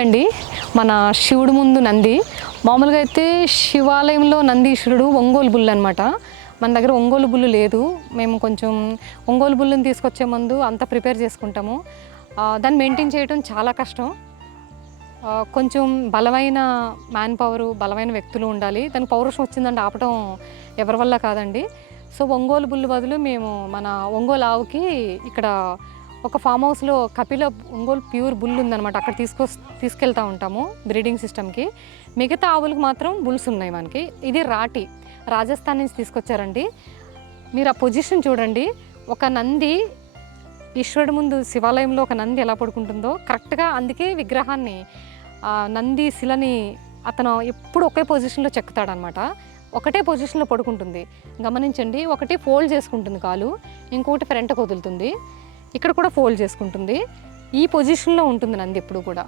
అండి మన శివుడు ముందు నంది మామూలుగా అయితే శివాలయంలో నందీశ్వరుడు ఒంగోలు బుల్లు అనమాట. మన దగ్గర ఒంగోలు బుల్లు లేదు. మేము కొంచెం ఒంగోలు బుల్లుని తీసుకొచ్చే ముందు అంతా ప్రిపేర్ చేసుకుంటాము. దాన్ని మెయింటైన్ చేయడం చాలా కష్టం. కొంచెం బలమైన మ్యాన్ పవరు, బలమైన వ్యక్తులు ఉండాలి. దానికి పౌరుషం వచ్చిందంటే ఆపటం ఎవరి వల్ల కాదండి. సో ఒంగోలు బుల్లు బదులు మేము మన ఒంగోలు ఆవుకి ఇక్కడ ఒక ఫామ్ హౌస్లో కపిల ఒంగోలు ప్యూర్ బుల్ ఉందనమాట. అక్కడ తీసుకెళ్తూ ఉంటాము బ్రీడింగ్ సిస్టమ్కి. మిగతా ఆవులకు మాత్రం బుల్స్ ఉన్నాయి మనకి. ఇది రాటి రాజస్థాన్ నుంచి తీసుకొచ్చారండి. మీరు ఆ పొజిషన్ చూడండి. ఒక నంది ఈశ్వరుడు ముందు శివాలయంలో ఒక నంది ఎలా పడుకుంటుందో కరెక్ట్గా అందుకే విగ్రహాన్ని నంది శిలని అతను ఎప్పుడు ఒకే పొజిషన్లో చెక్కుతాడనమాట. ఒకటే పొజిషన్లో పడుకుంటుంది. గమనించండి, ఒకటి ఫోల్డ్ చేసుకుంటుంది కాలు, ఇంకొకటి ఫ్రంట్కి వదులుతుంది, ఇక్కడ కూడా ఫోల్డ్ చేసుకుంటుంది. ఈ పొజిషన్లో ఉంటుంది నంది ఎప్పుడు కూడా.